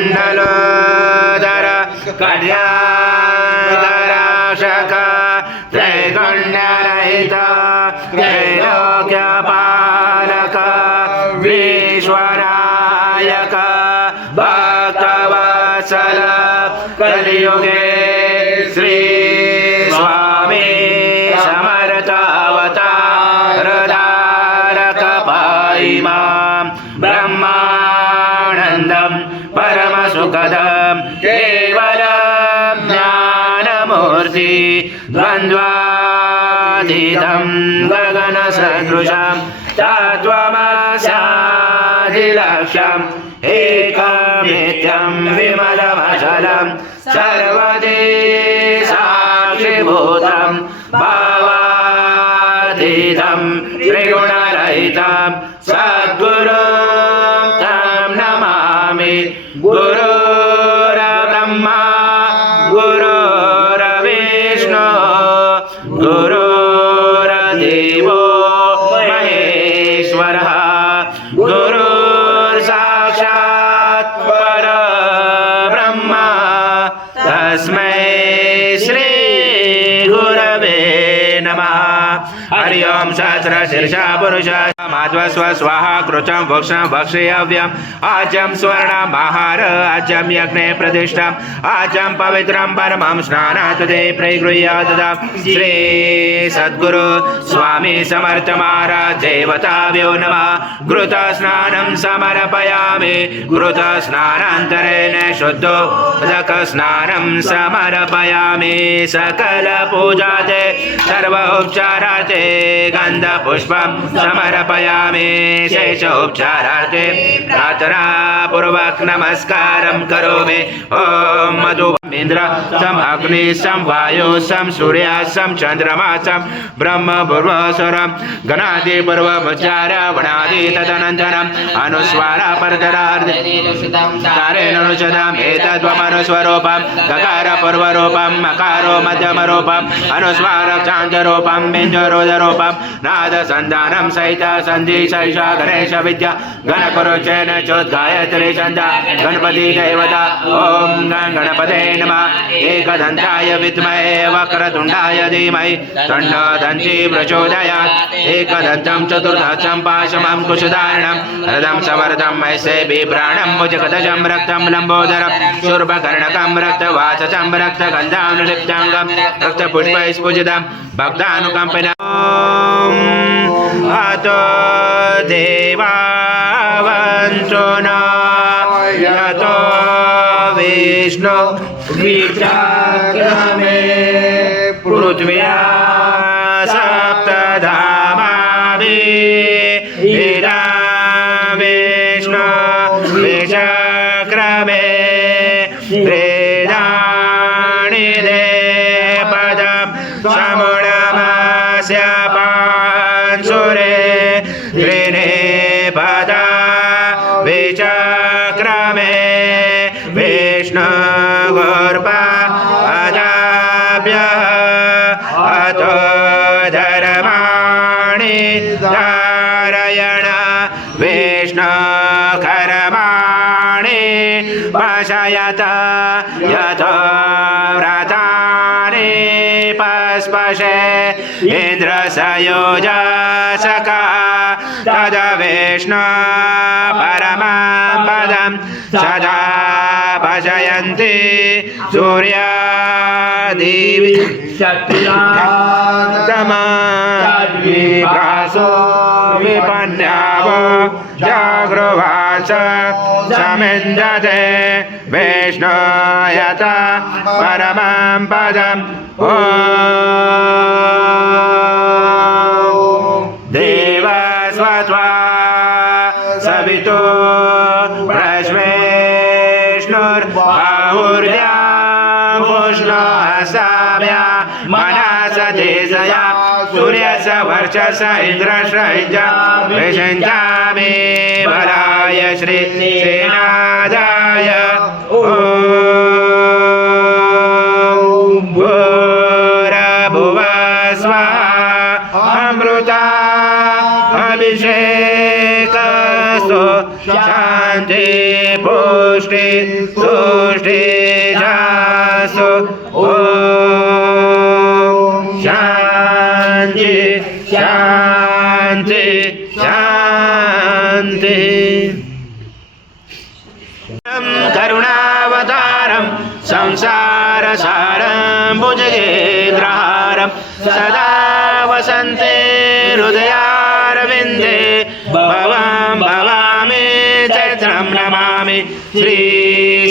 दण्डकमण्डलोदर कल्याणराशक त्रैगुण्यरहित त्रैलोक्यपालक विश्वनायक भक्तवत्सल कलियुगे श्री स्वामी समर्थ अवतारधारक पाहि मां ब्रह्मानन्दं परमसुखदं केवलं ज्ञानमूर्ति द्वन्द्वातीतं गगनसदृशं तत्त्वमस्यादिलक्ष्यम् एकमेत्यं विमलमचलं सर्वदे साक्षिभूतं भावातीतं त्रिगुणरहितं सद्गुरुं तं नमामि। गुरुर्ब्रह्मा गुरुर्विष्णु गुरुर्देवो महेश्वरः गुरुर्साक्षात् परब्रह्म तस्मै श्री गुरवे नमः। हरि ओं सहस्रशीर्षा पुरुष माध्वस्व स्वाहा कृचं भक्षं भक्षयव्यम् आचं स्वर्णम् आहार आचं यज्ञे प्रतिष्ठम् आचं पवित्रं परमं स्नानात् ते प्रगृह्यात् श्री सद्गुरु स्वामी समर्थ महाराज देवताभ्यो नमः। घृत स्नानं समर्पयामि घृत स्नानान्तरेण शुद्धोदक स्नानं समर्पयामि। सकल पूजाते सर्व उपचारार्थे गंध पुष्पं समर्पयामि। शेष उपचारार्थे प्रार्थना पूर्वक नमस्कारं करोमि। ओम मधुमेन्द्र सम अग्नि सम वायु सम सूर्य सम चंद्रमा सम ब्रह्म पूर्वस्वरम गणादि पूर्वोच्चार वणादि तदनन्तरम् अनुस्वार परतरार्थ कारेण अनुषदम् एतद्वमनुस्वरूपं गकार पूर्वरूपं मकारो मध्यमरूपं अनुस्वार चान्तरूपं बिञ्जरोदरूपं नाद संधानं सहित संधि सैषा गणेश विद्या गणकुरुचेन चोद्गायत्री छन्दा गणपति देवता। ओम गणपते नमः। एकदन्ताय विद्महे वक्रतुण्डाय धीमहि तन्नो दन्ती प्रचोदयात्। एकदन्तं चतुर्दशं पाशमं कुशधारणं रथं समर्थं ऐसे बिभ्राणं भुजगदजं रक्तं लम्बोदरं शूर्पकर्णकं रक्तवासचं रक्तगन्धां लिप्ताङ्गं रक्तपुष्पैस्फुजितं भक्तानुकम्पिनम्। अतो देवावन्तु न यतो विष्णु विचक्रमे पृथ्व्या सप्तधामाभिः इदं विष्णु विचक्रमे त्रिधानि ते पदं समुणमस्य पांसुरे त्रीणि पदा विचक्रमे विष्णु गुर्पदाभ्यः अतो धर्माणि धारयण विष्णु कर्माणि पशयत यतो व्रतानि पस्पशे इन्द्रसयोजसका तद विष्णु परमं पदं सदा भजयन्ति सूर्यादिवि तमद्विकासो विपन्यावो जागृवाच समिन्दते विष्णु यत परमं पदं। ॐ देवस्वत्वा सवितो प्रश्वेष्णुर्बाहुर्या साम्या मनस तेजया सूर्यस्य वर्चस इन्द्रश्रैजा विषञ्चामि बलाय श्री सेनादाय ॐ भूर्भुवः स्वाहा अमृता अभिषेकस्तु शान्ति पुष्टि तुष्टि जासु ॐ शान्ति शान्ति शान्ति करुणावतारं संसारसारं भुजगेन्द्रहारं सदा वसन्ते हृदयारविन्दे भवां भवामि चैत्रं नमामि श्री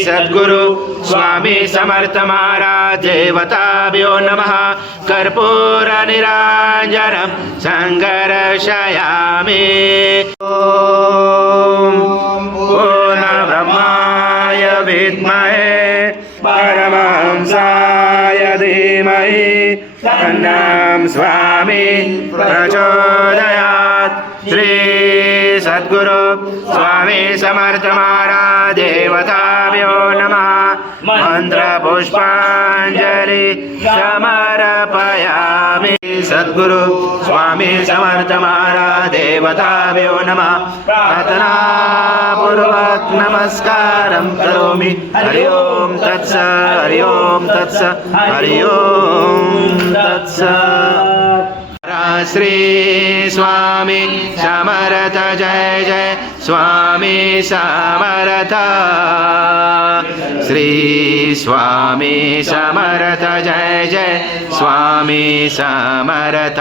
सद्गुरु स्वामी समर्थ महाराज देवताभ्यो नमः कर्पूरनिराञ्जनं सङ्कर्षयामि पूर्णब्रह्माय विद्महे परमहंसाय धीमहि तन्नं स्वामी प्रचोदयात् श्री सद्गुरु स्वामी समर्थ महाराज देवताभ्यो नमः मंत्र पुष्पांजलि समर्पयामि सद्गुरु स्वामी समर्थ महाराज देवताभ्यो नमः प्रार्थना पूर्वक नमस्कारं करोमि हरि ओम तत्स हरि ओम तत्स हरि ओम तत्स श्री स्वामी समर्थ जय जय स्वामी समर्थ श्री स्वामी समर्थ जय जय स्वामी समर्थ